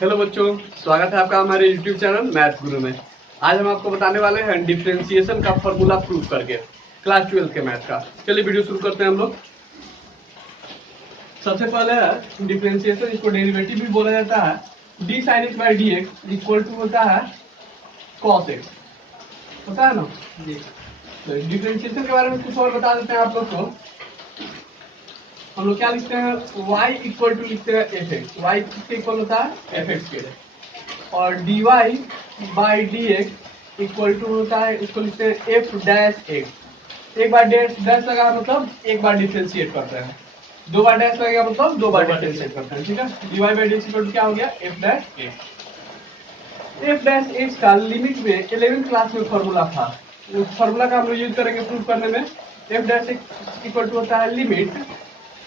Hello बच्चों, स्वागत है आपका हमारे YouTube चैनल मैथ गुरु में। आज हम आपको बताने वाले हैं डिफरेंशिएशन का फॉर्मूला प्रूव करके क्लास 12 के मैथ का। चलिए वीडियो शुरू करते हैं हम लोग। सबसे पहले है डिफरेंशिएशन, इसको डेरिवेटिव भी बोला जाता है। D sine X by D X equal to होता है कॉस एक्स, होता है ना जी। तो डिफरेंशिएशन के बारे में कुछ और बता देते हैं आप लोग को। हम लोग क्या लिखते हैं, y इक्वल टू लिखते हैं एफ एक्स। वाई किसके इक्वल होता है, एफ एक्स के। और dy by D X equal to होता है, इसको लिखते हैं एफ डैश एक्स। एक बार डैश लगा मतलब एक बार डिफरेंशिएट करते हैं, दो बार डैश लगेगा मतलब दो बार डिफरेंशिएट करते हैं, ठीक है। dy by D X equal to क्या हो गया, F dash X. F dash X का लिमिट में 11th क्लास में फॉर्मूला था, उस फॉर्मूला का हम लोग यूज करेंगे प्रूव करने में। F dash X equal to होता है limit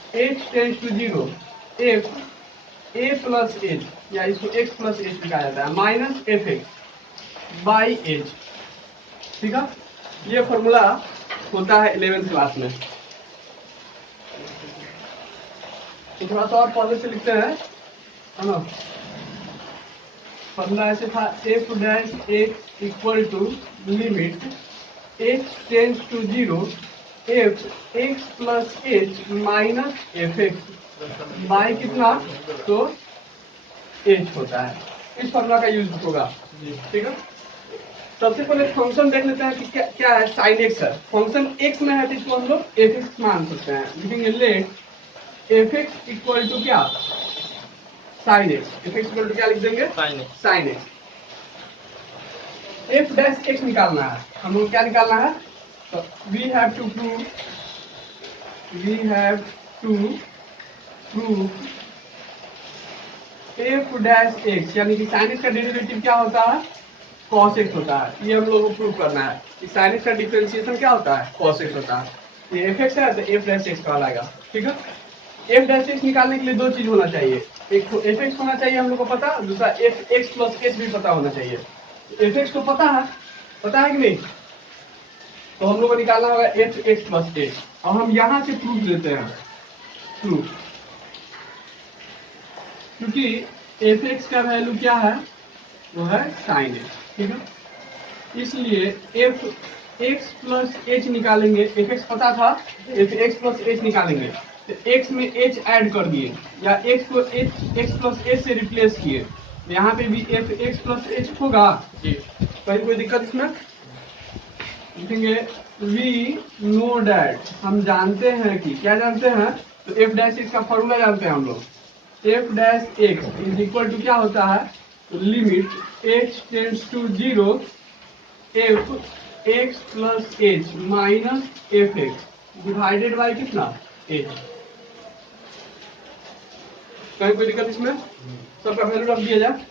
h tends to 0 f a plus H, या इसको x प्लस एच लिखा जाता है, minus F X by H, ठीक है। ये फॉर्मूला होता है 11th क्लास में। तो थोड़ा सा और पहले से लिखते हैं, है ना। फॉर्मूला ऐसे था, F dash X equal to limit h tends to 0 F X plus H minus F X by कितना, तो एच होता है। इस फॉर्मूला का यूज होगा, ठीक है। सबसे पहले फंक्शन देख लेते हैं कि क्या है, साइन एक्स है। फंक्शन एक्स में है तो इसको हम लोग एफ एक्स मान सकते हैं। लिखेंगे let F x equal to क्या, sine x. F x equal to क्या लिख देंगे, sine x. F dash x निकालना है हम लोग, क्या निकालना है, तो we have to prove f dash x, यानी कि साइन एक्स का डेरिवेटिव क्या होता है, cos x होता है। ये हम लोग को प्रूव करना है कि साइन एक्स का डिफरेंशिएशन क्या होता है, cos x होता है। ये एफ एक्स है तो एफ डैश एक्स कहलाएगा, ठीक है। एफ डैश एक्स निकालने के लिए दो चीज होना चाहिए, एक तो एफ एक्स होना चाहिए हम लोग को पता, दूसरा एफ एक्स प्लस एच भी पता होना चाहिए। एफ एक्स को पता है कि नहीं, तो हम लोग को निकालना होगा एफ एक्स प्लस एच। और हम यहां से प्रूफ लेते हैं, प्रूफ, क्योंकि एफ एक्स का वैल्यू क्या है, वो है साइन एक्स, ठीक है। इसलिए एफ एक्स प्लस एच निकालेंगे, एफ एक्स पता था, एफ एक्स प्लस एच निकालेंगे तो एक्स में एच ऐड कर दिए, या एक्स को एक्स प्लस एच से रिप्लेस किए, यहाँ पे भी एफ एक्स प्लस एच होगा जी। कहीं कोई दिक्कत इसमें, लिखेंगे वी नो डैट, हम जानते हैं कि, क्या जानते हैं, तो एफ डैश एक्स का फॉर्मूला जानते हैं हम लोग। F dash X is equal to क्या होता है, limit H tends to 0 F X plus H minus F X divided by कितना, एच। कहीं कोई दिक्कत इसमें, सबका वैल्यू रख दिया जाए।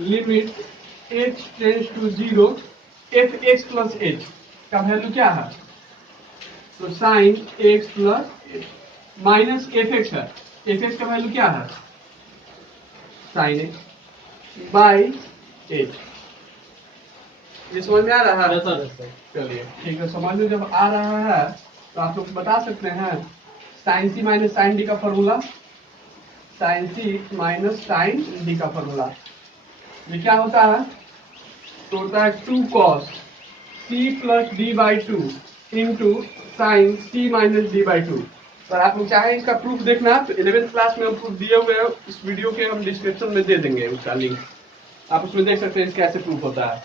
Limit H tends to 0 F X plus H का वैल्यू क्या है, तो sine X plus H minus F X है, एफ एक्स का वैल्यू क्या है, साइन एक्स बाई एच। ये समझ में आ रहा है, चलिए ठीक है। समझ में जब आ रहा है तो आप लोग बता सकते हैं sign C minus sine D का formula, sign C minus sine D का फॉर्मूला ये क्या होता है, तो होता है 2 cos c plus D by two into sine c minus D by to. तो आप लोग चाहें इसका प्रूफ देखना तो 11th क्लास में हम प्रूफ दिए हुए हैं, इस वीडियो के हम डिस्क्रिप्शन में दे देंगे उसका लिंक, आप उसमें देख सकते हैं कैसे प्रूफ होता है।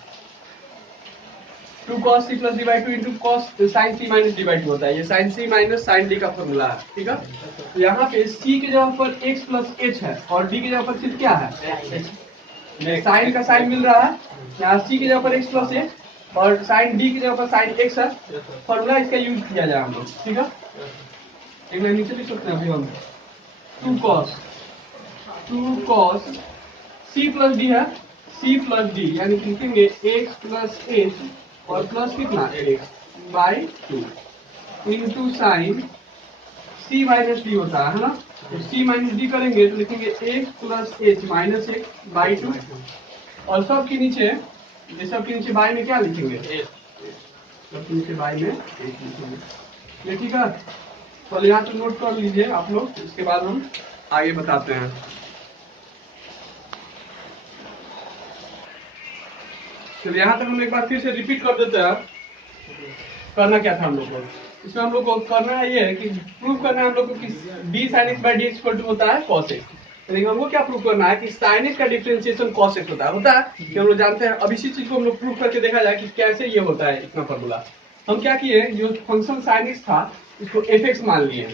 2 cos c plus D by two into cos sine c minus D by two होता है, ये sine c minus sine D का फॉर्मूला है, ठीक है। तो यहाँ पे c के जगह पर x प्लस एच है और d के जगह पर सिर्फ क्या है, साइन का साइन मिल रहा है, यहाँ c की जगह पर x प्लस एच और साइन d की जगह पर साइन x है। फॉर्मूला इसका यूज किया जाए हम लोग, ठीक है। एक लाइन नीचे लिख सकते हैं अभी हम, 2 cos c प्लस डी है, c प्लस डी यानी लिखेंगे x प्लस एच और प्लस कितना x by two into sine c minus D होता है ना, तो c माइनस डी करेंगे तो लिखेंगे x plus H minus X by two, और सब के नीचे, ये सब के नीचे बाई में क्या लिखेंगे, सब के नीचे बाई में एच लिखेंगे, ये ठीक है। तो यहाँ तो नोट कर लीजिए आप लोग, इसके बाद हम आगे बताते हैं। चलिए यहाँ तक हम एक बार फिर से रिपीट कर देते हैं। करना क्या था हम लोग को, इसमें हम लोग को करना है ये कि प्रूव करना है हम लोग को कि D sine X by D X equal to होता है कॉस एक्स। लेकिन हमको क्या प्रूव करना है कि साइन एक्स का डिफरेंशिएशन कॉस एक्स होता है कि हम लोग जानते हैं। अब इसी चीज को हम लोग प्रूव करके देखा जाए कि कैसे ये होता है इतना फॉर्मूला। हम क्या किए, जो फंक्शन साइन एक्स था इसको एफ एक्स मान लिए,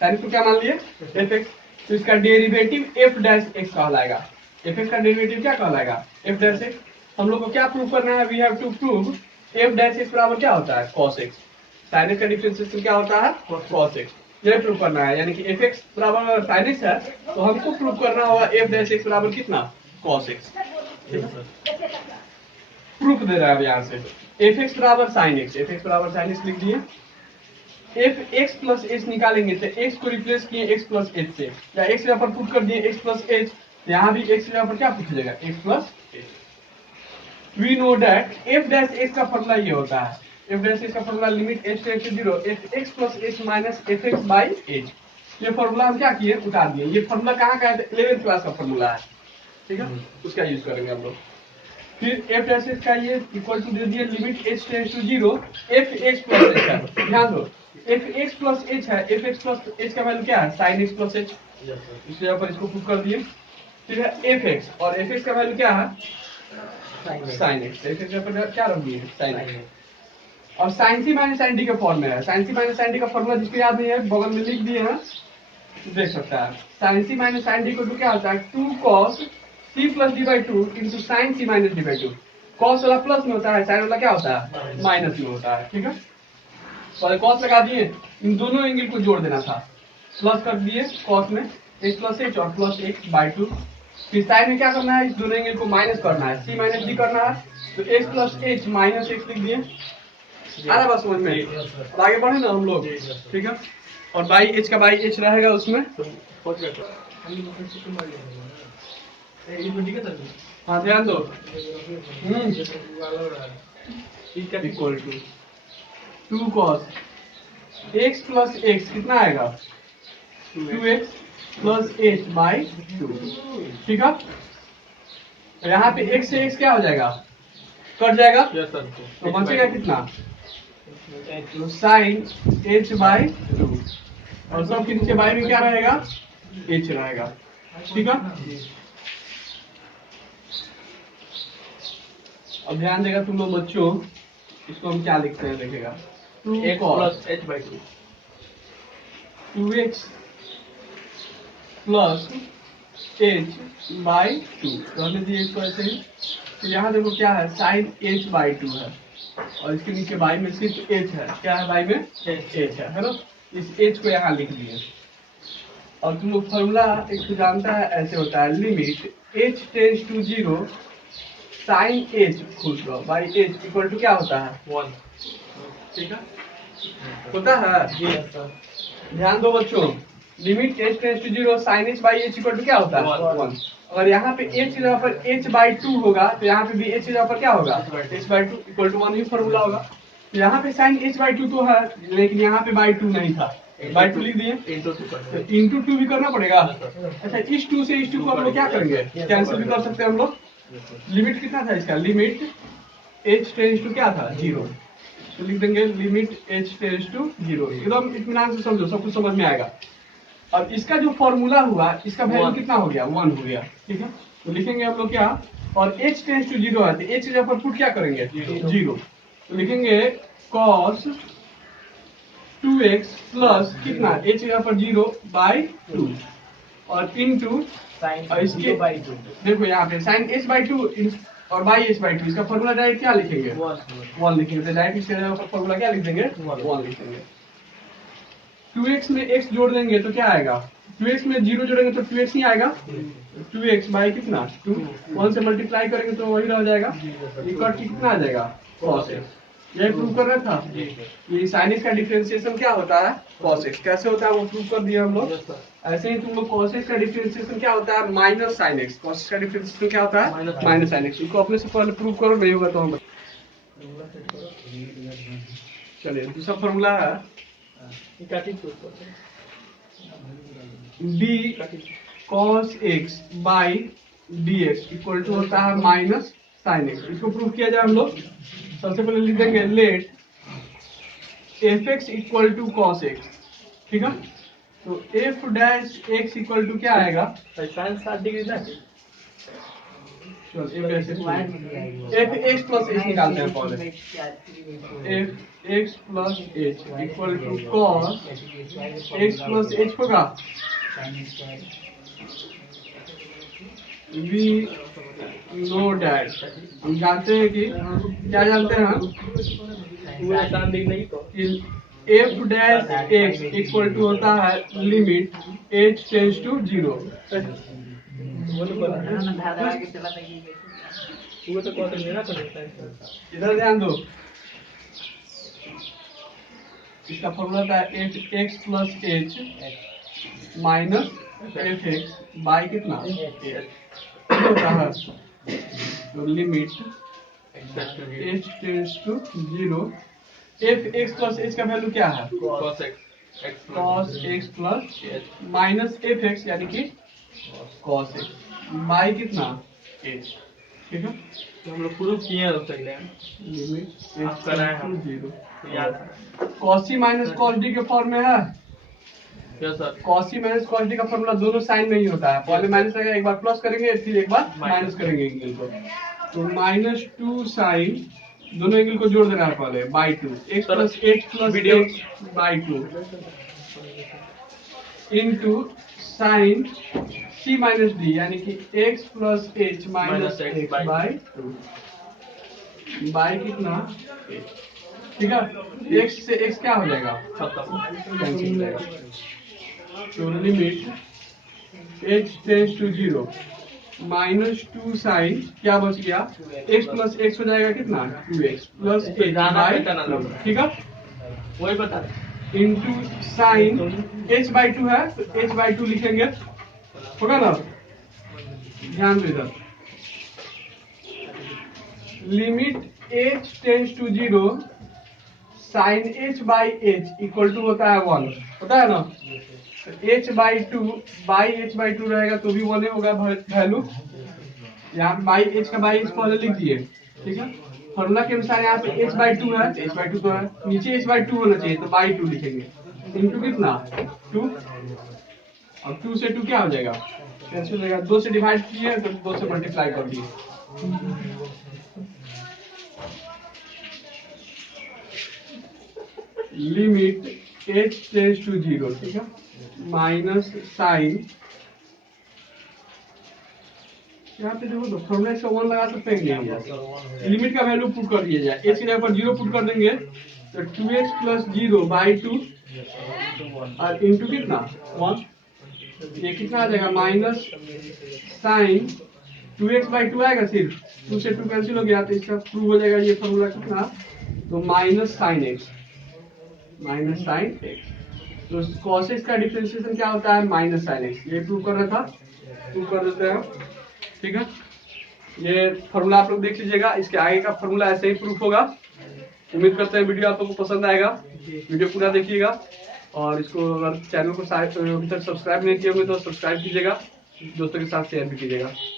साइन को क्या मान लिए एफ एक्स, तो इसका डेरिवेटिव एफ डैश एक्स कहलाएगा। एफ एक्स का डेरिवेटिव क्या कहलाएगा एफ डैश एक्स। हम लोग को क्या प्रूव करना है, we have to prove F dash X बराबर क्या होता है कॉस एक्स। साइन एक्स का डिफरेंशिएशन क्या होता है कॉस एक्स, यह प्रूव करना है। यानी कि एफ एक्स बराबर साइन एक्स है तो हमको प्रूव करना होगा एफ डैश एक्स बराबर कितना कॉस एक्स। प्रूफ दे रहा है यहाँ से एफ एक्स बराबर साइन एक्स, एफ एक्स बराबर साइन एक्स लिख दिए। एफ एक्स प्लस एच निकालेंगे तो एक्स को रिप्लेस किए एक्स प्लस एच से, या एक्स यहाँ पर पुट कर दिए एक्स प्लस एच, यहाँ भी एक्स यहाँ पर क्या पूछ लेगा X plus H. We know that F dash X का फॉर्मूला ये होता है, एफ डैश एक्स का formula limit H tends to 0 F X plus H minus F X by H. ये फॉर्मूला हम क्या किए उतार दिए। ये फॉर्मूला कहाँ का है 11th क्लास का फॉर्मूला है, ठीक है, उसका यूज करेंगे हम लोग। फिर एफ डैश एक्स का ये इक्वल टू दे दिए limit H tends to 0 F X plus H है। ध्यान दो एफ एक्स प्लस एच है, एफ एक्स प्लस एच का वैल्यू क्या है साइन एक्स प्लस एच, इसलिए यहाँ पर इसको प्रूव कर दिए। फिर है एफ एक्स, और एफ एक्स का वैल्यू क्या है साइन एक्स, एफ एक्स पर क्या रख दिए साइन एक्स। और sign C minus sine D के फॉर्म में है, sine C minus sine D का फॉर्मूला जिसको याद नहीं है बगल में लिख दिए हैं देख सकता है। Sine C minus sine D को क्या होता है 2 cos C plus D by 2 into sine C minus D by 2। Cos वाला प्लस में होता है, साइन वाला क्या होता है माइनस में होता है, ठीक है। और कॉस लगा दिए, इन दोनों एंगल को जोड़ देना था, प्लस कर दिए कॉस में एक्स प्लस एच और प्लस एक्स बाई 2। फिर साइन में क्या करना है इस दोनों एंगल को माइनस करना है, सी माइनस डी करना है, तो x plus H minus x लिख दिए। आ रहा बस समझ में, अब आगे बढ़े ना हम लोग, ठीक है। और बाई एच का बाई एच रहेगा उसमें, हाँ ध्यान दो equal to 2 cos X plus X कितना आएगा 2x प्लस एच बाई 2, ठीक है। तो यहाँ पे x से x क्या हो जाएगा कट जाएगा, तो बचेगा कितना तो साइन h बाई 2, और सब के नीचे बाई में क्या रहेगा h रहेगा, ठीक है। अब ध्यान देगा तुम लोग बच्चों, इसको हम क्या लिखते हैं देखेगा 2x plus h by 2, 2x plus h by 2 रहने दिए इसको ऐसे ही। तो यहाँ देखो क्या है साइन h बाई 2 है, और इसके नीचे बाई में सिर्फ h है, क्या है बाई में h है ना। इस h को यहाँ लिख दिए। और तुम लोग फॉर्मूला एक तो जानता है ऐसे होता है limit h tends to 0 sine h खुद लो बाई h इक्वल टू क्या होता है 1, ठीक है होता है। ध्यान दो बच्चों limit h tends to 0 sine h by h equal to क्या होता है 1। अगर यहाँ पे h की जगह पर h बाई 2 होगा तो यहाँ पे भी h की जगह पर क्या होगा h बाई 2 इक्वल टू 1 ही फॉर्मूला होगा। यहाँ पे साइन h बाई 2 तो है, लेकिन यहाँ पे बाई 2 नहीं था, बाई 2 लिख दिए, इंटू 2 भी करना पड़ेगा। अच्छा इस 2 से इस 2 को हम लोग क्या करेंगे कैंसिल भी कर सकते हैं हम लोग। लिमिट कितना था इसका लिमिट h टेंड्स टू क्या था 0, तो लिख देंगे लिमिट h टेंड्स टू 0, एकदम इत्मीनान से समझो सब कुछ समझ में आएगा। अब इसका जो फॉर्मूला हुआ इसका वैल्यू कितना हो गया 1 हो गया, ठीक है। तो लिखेंगे हम लोग क्या, और h टेंड्स टू 0 है तो h की जगह पर पुट क्या करेंगे 0, तो लिखेंगे cos 2x प्लस कितना h की जगह पर 0 बाई 2 और इनटू इसके देखो यहाँ पे साइन h बाई 2 और बाई h बाई 2, इसका फॉर्मूला डायरेक्ट क्या लिखेंगे 1 लिखेंगे, तो डायरेक्ट इसके जगह पर फॉर्मूला क्या लिख देंगे 1 लिखेंगे। 2x में x जोड़ देंगे तो क्या आएगा 2x में 0 जोड़ेंगे तो 2x ही आएगा, 2x बाई कितना 2, 1 से मल्टीप्लाई करेंगे तो वही रह जाएगा, इक्वल टू कितना आ जाएगा cos x। यही प्रूव कर रहा था ये साइन एक्स का डिफरेंशिएशन क्या होता है cos x, कैसे होता है वो प्रूव कर दिया हम लोग। ऐसे ही तुम लोग cos x का डिफरेंशिएशन क्या होता है minus sine x, cos x का डिफरेंशिएशन क्या होता है माइनस साइन एक्स। इसको अपने से पहले प्रूव करो, नहीं होगा तो हम चलिए दूसरा फॉर्मूला है d cos x by D X equal to होता है माइनस साइन एक्स। इसको प्रूव किया जाए हम लोग। सबसे पहले लिख देंगे let F x equal to cos X, ठीक है। तो F dash X equal to क्या आएगा, साइन 60 डिग्री ना, चलो एफ एक्स प्लस एच निकालते हैं पहले। F X plus H equal to cos X plus H होगा। वी नो डैट, हम जानते हैं कि क्या जानते हैं हम, पूरा साइन दिख नहीं तो F dash X equal to होता है लिमिट एच टेंस टू 0। वो तो कौन लेना पड़ेगा। इधर ध्यान दो, इसका फॉर्मूला था F X plus H minus F X by कितना होता है, तो limit H tends to 0। F X plus H का वैल्यू क्या है, cos X plus minus F X यानी कि कॉस एक्स बाई कितना एच, ठीक है। तो हम लोग प्रूफ किए हैं पहले, लिमिट आप कराए हम 0। याद है कॉस सी माइनस कॉस डी के फॉर्म में है। क्या सर? कॉस सी माइनस कॉस डी का फॉर्मूला दोनों साइन में ही होता है, पहले माइनस रहेगा, एक बार प्लस करेंगे फिर एक बार माइनस करेंगे एंगल को। तो -2 साइन दोनों एंगल को जोड़ देना है पहले by 2 X plus H by 2 into sine C minus D यानी कि X plus H minus X by 2 by कितना, ठीक है। एक्स से एक्स क्या हो जाएगा, कैंसिल हो जाएगा। तो limit H tends to 0 -2 sine क्या बच गया, एक्स प्लस एक्स हो जाएगा कितना 2x प्लस एच बाई 2, ठीक है। वही बता इंटू साइन h बाई 2 है तो h बाई 2 लिखेंगे, होगा ना। ध्यान दो इधर, limit h tends to 0 sine h by h equal to होता है 1, होता है ना। तो h by 2 by h by 2 रहेगा तो भी 1 होगा वैल्यू। यहाँ बाई h का बाई h पहले लिख दिए, ठीक है। फॉर्मूला के अनुसार यहाँ पे h बाई 2 है, h बाई 2 तो है, नीचे h बाई 2 होना चाहिए तो बाई 2 लिखेंगे इंटू कितना 2, और 2 से 2 क्या हो जाएगा, कैंसिल हो जाएगा। 2 से डिवाइड किए तो 2 से मल्टीप्लाई कर दिए। लिमिट h टेंस टू 0, ठीक है, माइनस साइन, यहाँ पे देखो तो फॉर्मूला इसका 1 लगा सकते हैं नहीं, लिमिट का वैल्यू पुट कर दिया जाए, h की जगह पर 0 पुट कर देंगे तो 2x प्लस 0 बाई 2 और इंटू कितना 1, ये कितना आ जाएगा माइनस साइन 2x बाई 2 आएगा, सिर्फ 2 से 2 कैंसिल हो गया तो इसका प्रूव हो जाएगा ये फॉर्मूला कितना, तो माइनस साइन एक्स। तो कॉस एक्स का डिफरेंशिएशन क्या होता है, माइनस साइन एक्स। ये प्रूव कर रहा था, प्रूव कर देते हैं, ठीक है। ये फॉर्मूला आप लोग देख लीजिएगा, इसके आगे का फॉर्मूला ऐसे ही प्रूफ होगा। उम्मीद करते हैं वीडियो आप लोगों को पसंद आएगा, वीडियो पूरा देखिएगा और इसको अगर चैनल को अभी तक सब्सक्राइब नहीं किए होंगे तो सब्सक्राइब कीजिएगा, दोस्तों के साथ शेयर भी कीजिएगा।